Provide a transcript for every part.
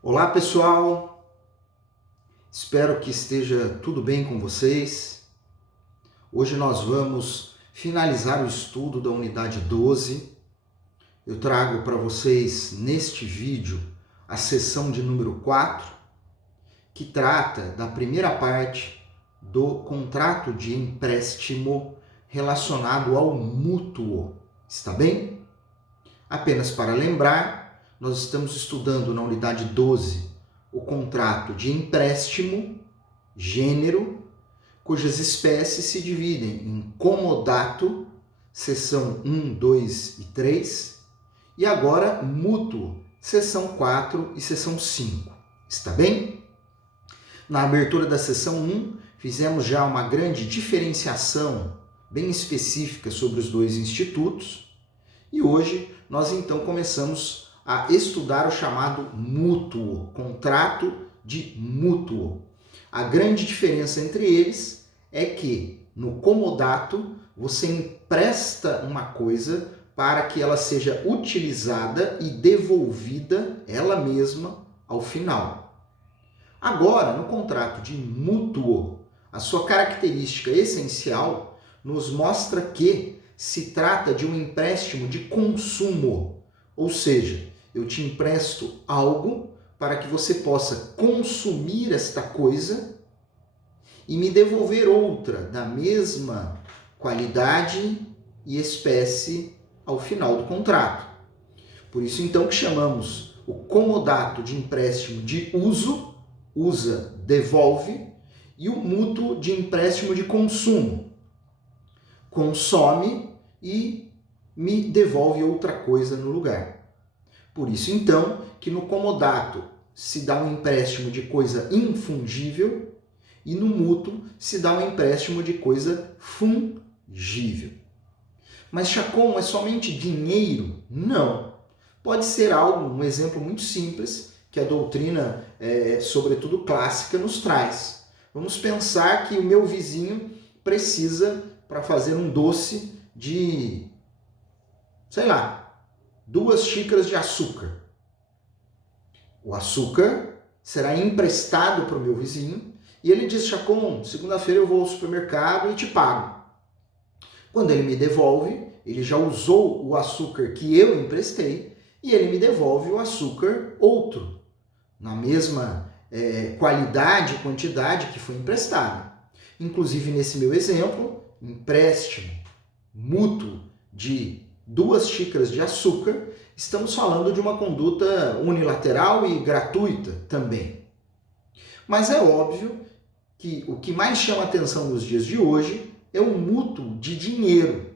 Olá pessoal, espero que esteja tudo bem com vocês. Hoje nós vamos finalizar o estudo da unidade 12. Eu trago para vocês neste vídeo a seção de número 4, que trata da primeira parte do contrato de empréstimo relacionado ao mútuo. Está bem? Apenas para lembrar, nós estamos estudando na unidade 12 o contrato de empréstimo, gênero, cujas espécies se dividem em comodato, seção 1, 2 e 3, e agora mútuo, seção 4 e seção 5. Está bem? Na abertura da seção 1, fizemos já uma grande diferenciação bem específica sobre os dois institutos, e hoje nós então começamos a estudar o chamado mútuo, contrato de mútuo. A grande diferença entre eles é que no comodato você empresta uma coisa para que ela seja utilizada e devolvida ela mesma ao final. Agora, no contrato de mútuo, a sua característica essencial nos mostra que se trata de um empréstimo de consumo, ou seja, eu te empresto algo para que você possa consumir esta coisa e me devolver outra da mesma qualidade e espécie ao final do contrato. Por isso então que chamamos o comodato de empréstimo de uso, usa, devolve, e o mútuo de empréstimo de consumo, consome e me devolve outra coisa no lugar. Por isso, então, que no comodato se dá um empréstimo de coisa infungível e no mútuo se dá um empréstimo de coisa fungível. Mas, Chacon, é somente dinheiro? Não. Pode ser algo, um exemplo muito simples, que a doutrina, sobretudo clássica, nos traz. Vamos pensar que o meu vizinho precisa, para fazer um doce de, 2 xícaras de açúcar. O açúcar será emprestado para o meu vizinho e ele diz: Chacon, segunda-feira eu vou ao supermercado e te pago. Quando ele me devolve, ele já usou o açúcar que eu emprestei e ele me devolve o açúcar outro, na mesma qualidade e quantidade que foi emprestado. Inclusive, nesse meu exemplo, empréstimo mútuo de 2 xícaras de açúcar, estamos falando de uma conduta unilateral e gratuita também. Mas é óbvio que o que mais chama atenção nos dias de hoje é o mútuo de dinheiro.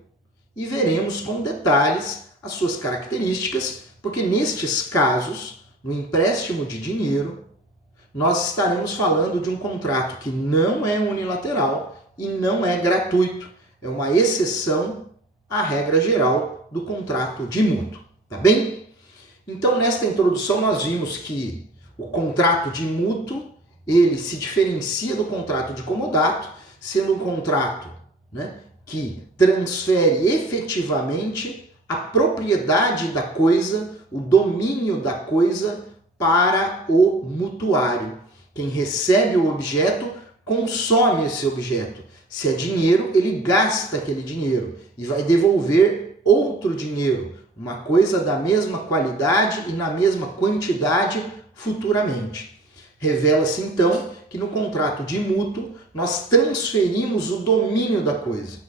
E veremos com detalhes as suas características, porque nestes casos, no empréstimo de dinheiro, nós estaremos falando de um contrato que não é unilateral e não é gratuito. É uma exceção à regra geral do contrato de mútuo, tá bem? Então, nesta introdução, nós vimos que o contrato de mútuo, ele se diferencia do contrato de comodato, sendo um contrato, que transfere efetivamente a propriedade da coisa, o domínio da coisa para o mutuário. Quem recebe o objeto, consome esse objeto. Se é dinheiro, ele gasta aquele dinheiro e vai devolver outro dinheiro, uma coisa da mesma qualidade e na mesma quantidade futuramente. Revela-se então que no contrato de mútuo nós transferimos o domínio da coisa.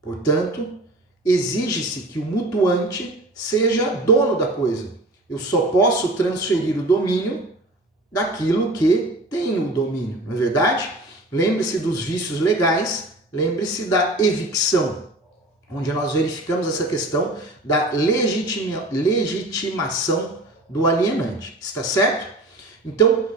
Portanto, exige-se que o mutuante seja dono da coisa. Eu só posso transferir o domínio daquilo que tem o domínio, não é verdade? Lembre-se dos vícios legais, lembre-se da evicção, onde nós verificamos essa questão da legitimação do alienante. Está certo? Então,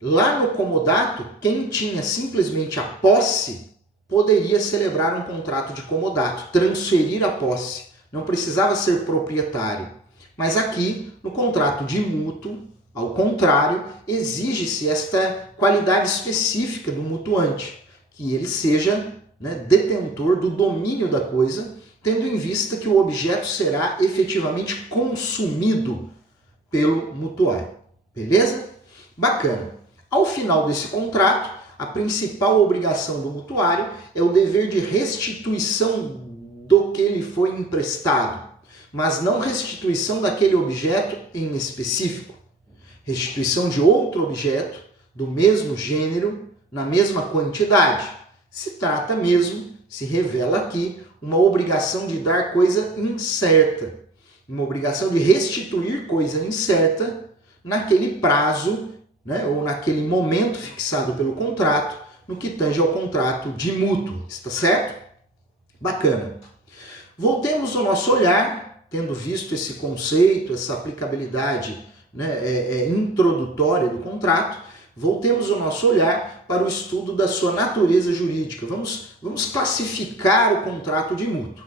lá no comodato, quem tinha simplesmente a posse poderia celebrar um contrato de comodato, transferir a posse. Não precisava ser proprietário. Mas aqui, no contrato de mútuo, ao contrário, exige-se esta qualidade específica do mutuante, que ele seja detentor do domínio da coisa, tendo em vista que o objeto será efetivamente consumido pelo mutuário. Beleza? Bacana. Ao final desse contrato, a principal obrigação do mutuário é o dever de restituição do que lhe foi emprestado, mas não restituição daquele objeto em específico. Restituição de outro objeto do mesmo gênero, na mesma quantidade. Se trata mesmo, se revela aqui, uma obrigação de dar coisa incerta. Uma obrigação de restituir coisa incerta naquele prazo, né, ou naquele momento fixado pelo contrato, no que tange ao contrato de mútuo. Está certo? Bacana. Voltemos ao nosso olhar, tendo visto esse conceito, essa aplicabilidade, né, introdutória do contrato, voltemos o nosso olhar para o estudo da sua natureza jurídica. Vamos classificar o contrato de mútuo.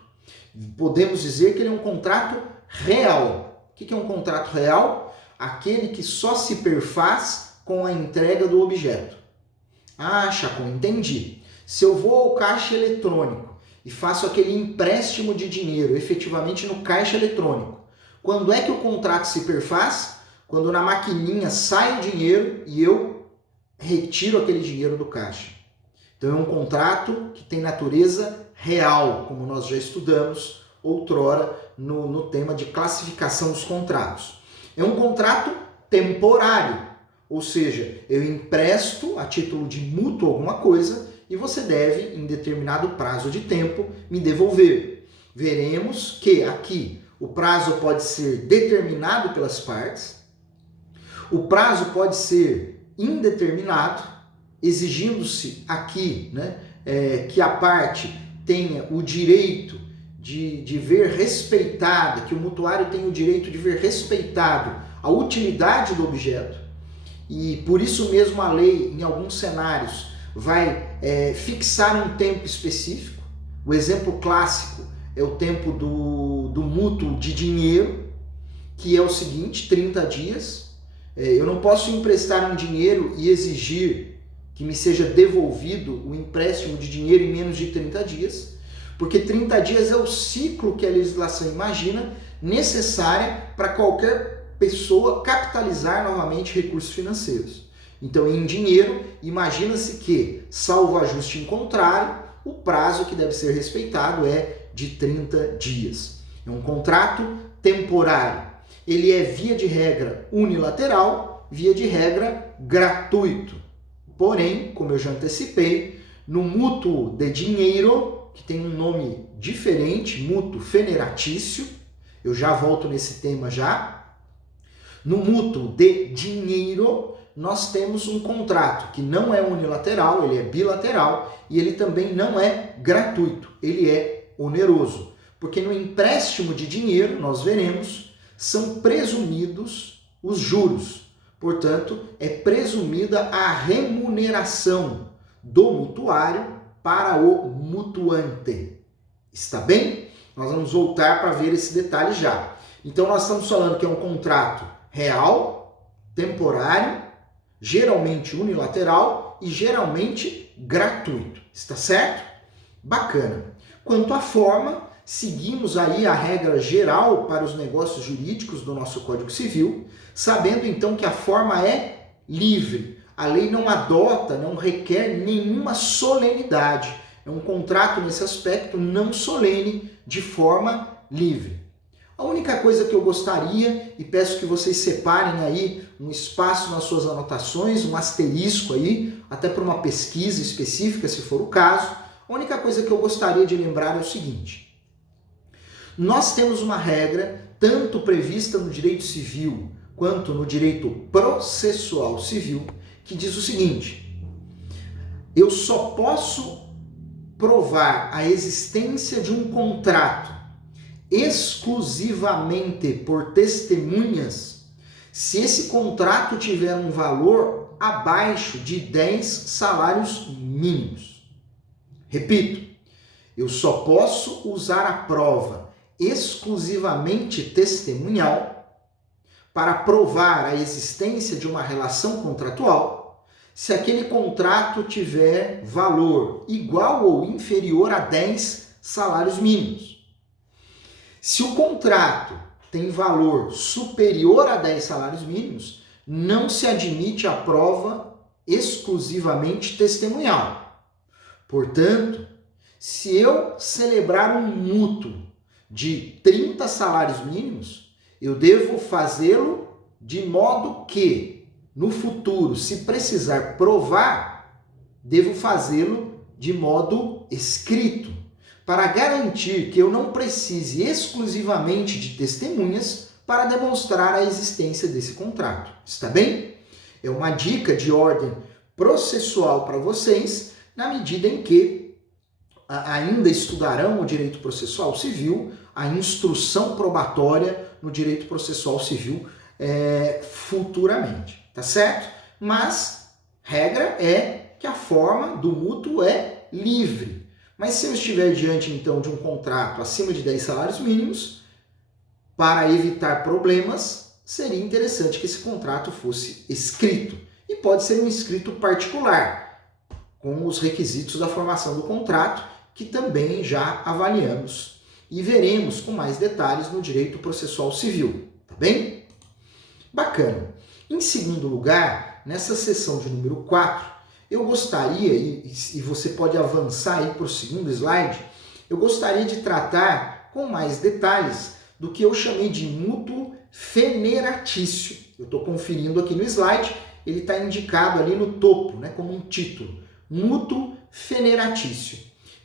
Podemos dizer que ele é um contrato real. O que é um contrato real? Aquele que só se perfaz com a entrega do objeto. Ah, Chacon, entendi. Se eu vou ao caixa eletrônico e faço aquele empréstimo de dinheiro efetivamente no caixa eletrônico, quando é que o contrato se perfaz? Quando na maquininha sai o dinheiro e eu retiro aquele dinheiro do caixa. Então é um contrato que tem natureza real, como nós já estudamos outrora no tema de classificação dos contratos. É um contrato temporário, ou seja, eu empresto a título de mútuo alguma coisa e você deve, em determinado prazo de tempo, me devolver. Veremos que aqui o prazo pode ser determinado pelas partes, o prazo pode ser indeterminado, exigindo-se aqui, né, que a parte tenha o direito de ver respeitada, que o mutuário tenha o direito de ver respeitado a utilidade do objeto. E por isso mesmo a lei, em alguns cenários, vai fixar um tempo específico. O exemplo clássico é o tempo do mútuo de dinheiro, que é o seguinte, 30 dias. Eu não posso emprestar um dinheiro e exigir que me seja devolvido o empréstimo de dinheiro em menos de 30 dias, porque 30 dias é o ciclo que a legislação imagina necessária para qualquer pessoa capitalizar novamente recursos financeiros. Então, em dinheiro, imagina-se que, salvo ajuste em contrário, o prazo que deve ser respeitado é de 30 dias. É um contrato temporário. Ele é, via de regra, unilateral, via de regra, gratuito. Porém, como eu já antecipei, no mútuo de dinheiro, que tem um nome diferente, mútuo feneratício, eu já volto nesse tema já. No mútuo de dinheiro, nós temos um contrato que não é unilateral, ele é bilateral e ele também não é gratuito, ele é oneroso. Porque no empréstimo de dinheiro, nós veremos, são presumidos os juros. Portanto, é presumida a remuneração do mutuário para o mutuante. Está bem? Nós vamos voltar para ver esse detalhe já. Então, nós estamos falando que é um contrato real, temporário, geralmente unilateral e geralmente gratuito. Está certo? Bacana. Quanto à forma, seguimos aí a regra geral para os negócios jurídicos do nosso Código Civil, sabendo então que a forma é livre. A lei não adota, não requer nenhuma solenidade. É um contrato nesse aspecto não solene, de forma livre. A única coisa que eu gostaria, e peço que vocês separem aí um espaço nas suas anotações, um asterisco aí, até para uma pesquisa específica, se for o caso, a única coisa que eu gostaria de lembrar é o seguinte: nós temos uma regra, tanto prevista no direito civil, quanto no direito processual civil, que diz o seguinte: eu só posso provar a existência de um contrato exclusivamente por testemunhas se esse contrato tiver um valor abaixo de 10 salários mínimos. Repito, eu só posso usar a prova exclusivamente testemunhal para provar a existência de uma relação contratual se aquele contrato tiver valor igual ou inferior a 10 salários mínimos. Se o contrato tem valor superior a 10 salários mínimos, não se admite a prova exclusivamente testemunhal. Portanto, se eu celebrar um mútuo de 30 salários mínimos, eu devo fazê-lo de modo que, no futuro, se precisar provar, devo fazê-lo de modo escrito, para garantir que eu não precise exclusivamente de testemunhas para demonstrar a existência desse contrato. Está bem? É uma dica de ordem processual para vocês, na medida em que ainda estudarão o direito processual civil, a instrução probatória no direito processual civil futuramente, tá certo? Mas regra é que a forma do mútuo é livre. Mas se eu estiver diante então de um contrato acima de 10 salários mínimos, para evitar problemas, seria interessante que esse contrato fosse escrito. E pode ser um escrito particular, com os requisitos da formação do contrato, que também já avaliamos e veremos com mais detalhes no direito processual civil, tá bem? Bacana. Em segundo lugar, nessa seção de número 4, eu gostaria, e você pode avançar aí para o segundo slide, eu gostaria de tratar com mais detalhes do que eu chamei de mútuo feneratício. Eu estou conferindo aqui no slide, ele está indicado ali no topo, né, como um título. Mútuo feneratício.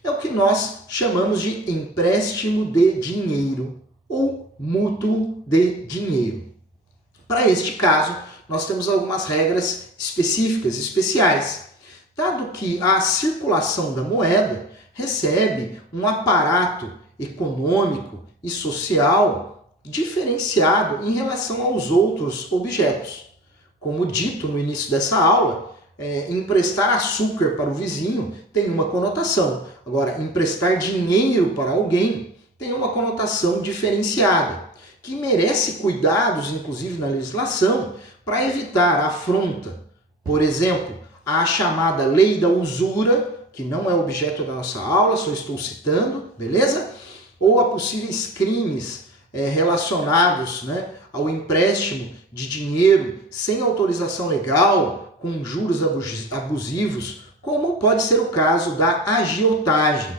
É o que nós chamamos de empréstimo de dinheiro ou mútuo de dinheiro. Para este caso, nós temos algumas regras específicas, especiais. Dado que a circulação da moeda recebe um aparato econômico e social diferenciado em relação aos outros objetos. Como dito no início dessa aula, emprestar açúcar para o vizinho tem uma conotação. Agora, emprestar dinheiro para alguém tem uma conotação diferenciada, que merece cuidados, inclusive na legislação, para evitar a afronta. Por exemplo, a chamada lei da usura, que não é objeto da nossa aula, só estou citando, beleza? Ou a possíveis crimes relacionados, né, ao empréstimo de dinheiro sem autorização legal, com juros abusivos, como pode ser o caso da agiotagem.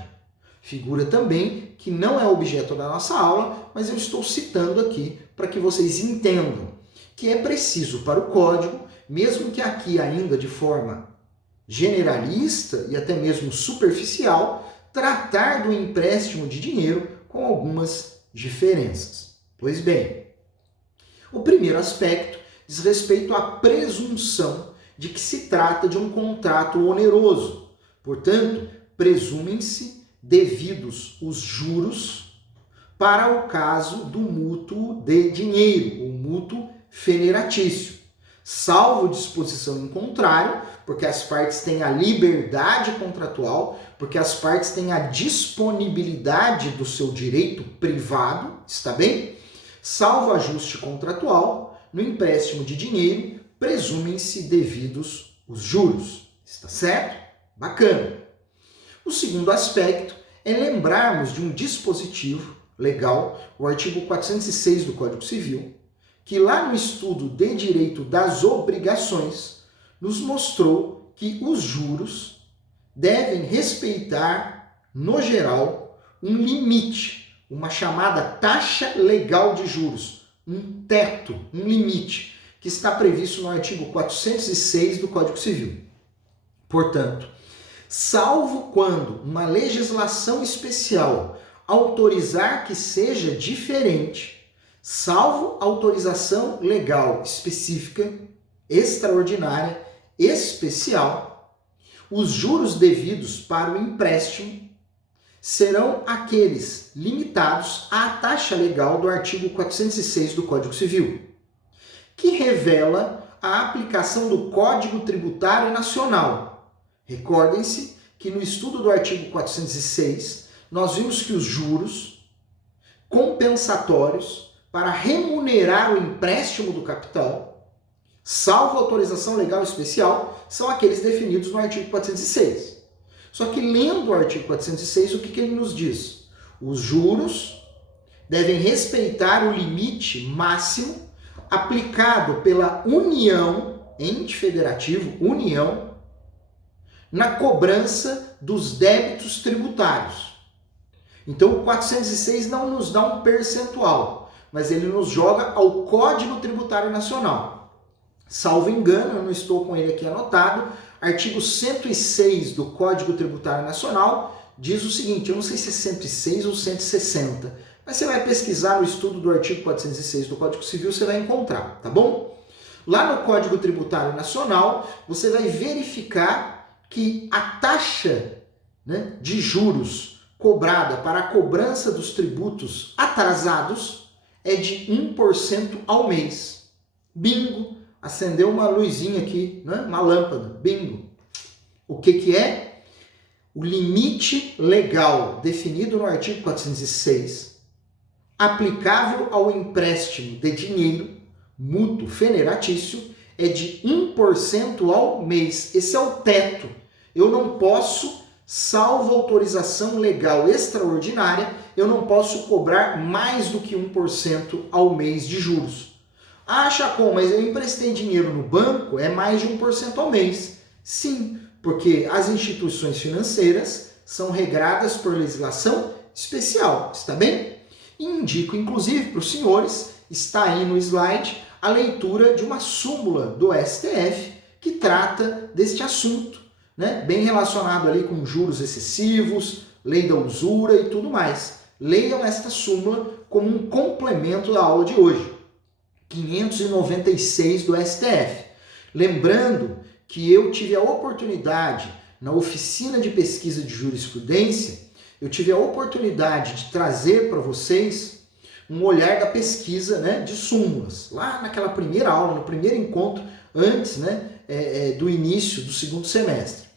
Figura também que não é objeto da nossa aula, mas eu estou citando aqui para que vocês entendam que é preciso para o Código, mesmo que aqui ainda de forma generalista e até mesmo superficial, tratar do empréstimo de dinheiro com algumas diferenças. Pois bem, o primeiro aspecto diz respeito à presunção de que se trata de um contrato oneroso. Portanto, presumem-se devidos os juros para o caso do mútuo de dinheiro, o mútuo feneratício, salvo disposição em contrário, porque as partes têm a liberdade contratual, porque as partes têm a disponibilidade do seu direito privado, está bem? Salvo ajuste contratual, no empréstimo de dinheiro, presumem-se devidos os juros, está certo? Bacana. O segundo aspecto é lembrarmos de um dispositivo legal, o artigo 406 do Código Civil, que lá no estudo de direito das obrigações nos mostrou que os juros devem respeitar, no geral, um limite, uma chamada taxa legal de juros, um teto, um limite, que está previsto no artigo 406 do Código Civil. Portanto, salvo quando uma legislação especial autorizar que seja diferente, salvo autorização legal específica, extraordinária, especial, os juros devidos para o empréstimo serão aqueles limitados à taxa legal do artigo 406 do Código Civil, que revela a aplicação do Código Tributário Nacional. Recordem-se que no estudo do artigo 406, nós vimos que os juros compensatórios para remunerar o empréstimo do capital, salvo autorização legal especial, são aqueles definidos no artigo 406. Só que lendo o artigo 406, o que ele nos diz? Os juros devem respeitar o limite máximo aplicado pela União, ente federativo, União, na cobrança dos débitos tributários. Então o 406 não nos dá um percentual, mas ele nos joga ao Código Tributário Nacional. Salvo engano, eu não estou com ele aqui anotado, artigo 106 do Código Tributário Nacional diz o seguinte, eu não sei se é 106 ou 160, mas você vai pesquisar no estudo do artigo 406 do Código Civil, você vai encontrar, tá bom? Lá no Código Tributário Nacional, você vai verificar que a taxa, né, de juros cobrada para a cobrança dos tributos atrasados é de 1% ao mês. Bingo! Acendeu uma luzinha aqui, né? Uma lâmpada. Bingo! O que é? O limite legal definido no artigo 406, aplicável ao empréstimo de dinheiro mútuo feneratício, é de 1% ao mês. Esse é o teto. Eu não posso, salvo autorização legal extraordinária, eu não posso cobrar mais do que 1% ao mês de juros. Ah, Chacon, mas eu emprestei dinheiro no banco, é mais de 1% ao mês. Sim, porque as instituições financeiras são regradas por legislação especial, está bem? E indico, inclusive, para os senhores, está aí no slide, a leitura de uma súmula do STF que trata deste assunto, né? Bem relacionado ali com juros excessivos, lei da usura e tudo mais. Leiam esta súmula como um complemento da aula de hoje. 596 do STF. Lembrando que eu tive a oportunidade, na oficina de pesquisa de jurisprudência, eu tive a oportunidade de trazer para vocês um olhar da pesquisa, né, de súmulas, lá naquela primeira aula, no primeiro encontro, antes, né, do início do segundo semestre.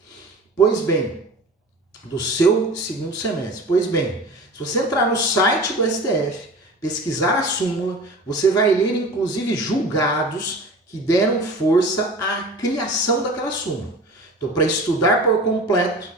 Pois bem, do seu segundo semestre. Pois bem, se você entrar no site do STF, pesquisar a súmula, você vai ler inclusive julgados que deram força à criação daquela súmula. Então, para estudar por completo,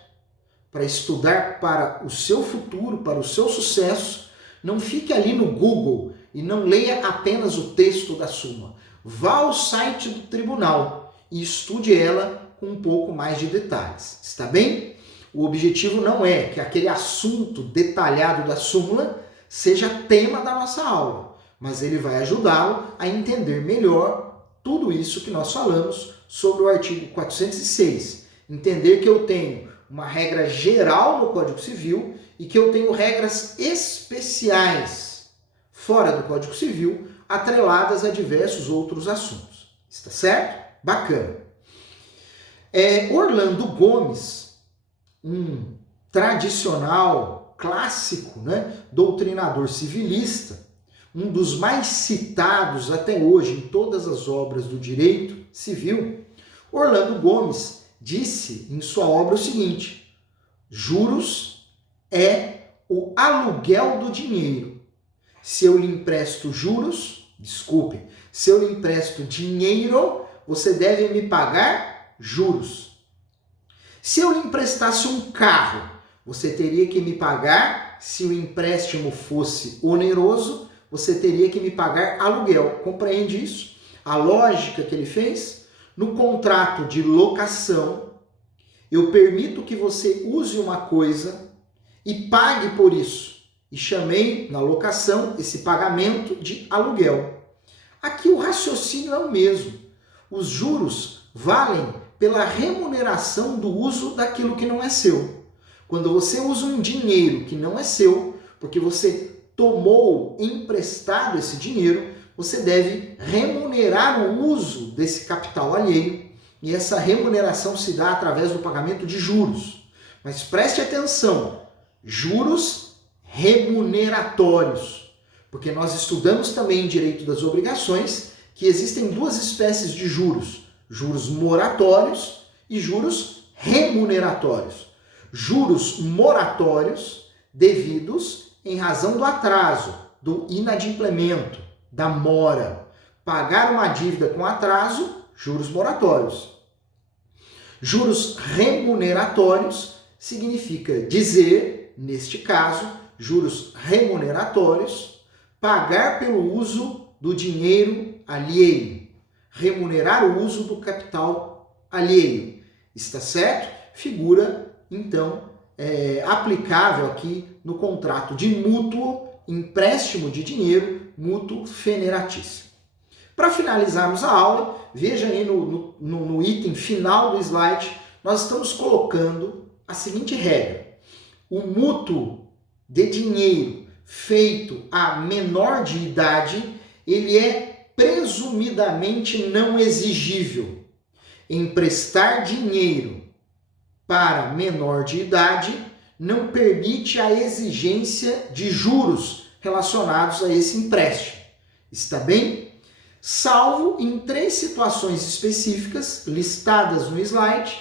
para estudar para o seu futuro, para o seu sucesso, não fique ali no Google e não leia apenas o texto da súmula. Vá ao site do tribunal e estude ela com um pouco mais de detalhes. Está bem? O objetivo não é que aquele assunto detalhado da súmula seja tema da nossa aula, mas ele vai ajudá-lo a entender melhor tudo isso que nós falamos sobre o artigo 406. Entender que eu tenho uma regra geral no Código Civil e que eu tenho regras especiais fora do Código Civil, atreladas a diversos outros assuntos. Está certo? Bacana. Orlando Gomes, um tradicional, clássico, né, doutrinador civilista, um dos mais citados até hoje em todas as obras do direito civil, Orlando Gomes disse em sua obra o seguinte: juros é o aluguel do dinheiro. Se eu lhe empresto juros, se eu lhe empresto dinheiro, você deve me pagar juros. Se eu lhe emprestasse um carro, você teria que me pagar, se o empréstimo fosse oneroso, você teria que me pagar aluguel. Compreende isso? A lógica que ele fez? No contrato de locação, eu permito que você use uma coisa e pague por isso. E chamei na locação esse pagamento de aluguel. Aqui o raciocínio é o mesmo. Os juros valem pela remuneração do uso daquilo que não é seu. Quando você usa um dinheiro que não é seu, porque você tomou emprestado esse dinheiro, você deve remunerar o uso desse capital alheio, e essa remuneração se dá através do pagamento de juros. Mas preste atenção, juros remuneratórios, porque nós estudamos também em direito das obrigações que existem duas espécies de juros: juros moratórios e juros remuneratórios. Juros moratórios devidos em razão do atraso, do inadimplemento, da mora. Pagar uma dívida com atraso, juros moratórios. Juros remuneratórios significa dizer, neste caso, juros remuneratórios, pagar pelo uso do dinheiro alheio. Remunerar o uso do capital alheio. Está certo? Figura, então, aplicável aqui no contrato de mútuo, empréstimo de dinheiro, mútuo feneratício. Para finalizarmos a aula, veja aí no item final do slide, nós estamos colocando a seguinte regra. O mútuo de dinheiro feito a menor de idade, ele é presumidamente não exigível. Emprestar dinheiro para menor de idade não permite a exigência de juros relacionados a esse empréstimo. Está bem? Salvo em 3 situações específicas listadas no slide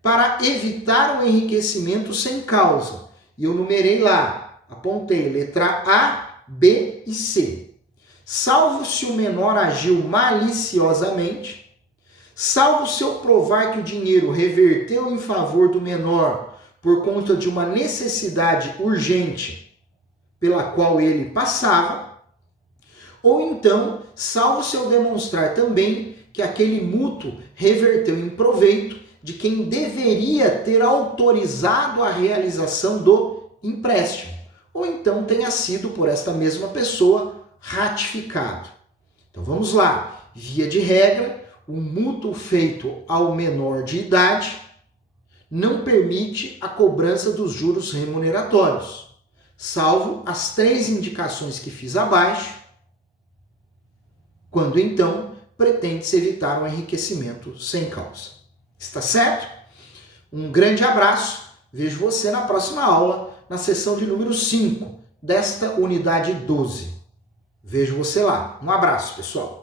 para evitar o enriquecimento sem causa. E eu numerei lá, apontei letra A, B e C. Salvo se o menor agiu maliciosamente, salvo se eu provar que o dinheiro reverteu em favor do menor por conta de uma necessidade urgente pela qual ele passava, ou então, salvo se eu demonstrar também que aquele mútuo reverteu em proveito de quem deveria ter autorizado a realização do empréstimo, ou então tenha sido por esta mesma pessoa ratificado. Então vamos lá. Via de regra, o mútuo feito ao menor de idade não permite a cobrança dos juros remuneratórios, salvo as 3 indicações que fiz abaixo, quando então pretende-se evitar um enriquecimento sem causa. Está certo? Um grande abraço. Vejo você na próxima aula, na sessão de número 5 desta unidade 12. Vejo você lá. Um abraço, pessoal.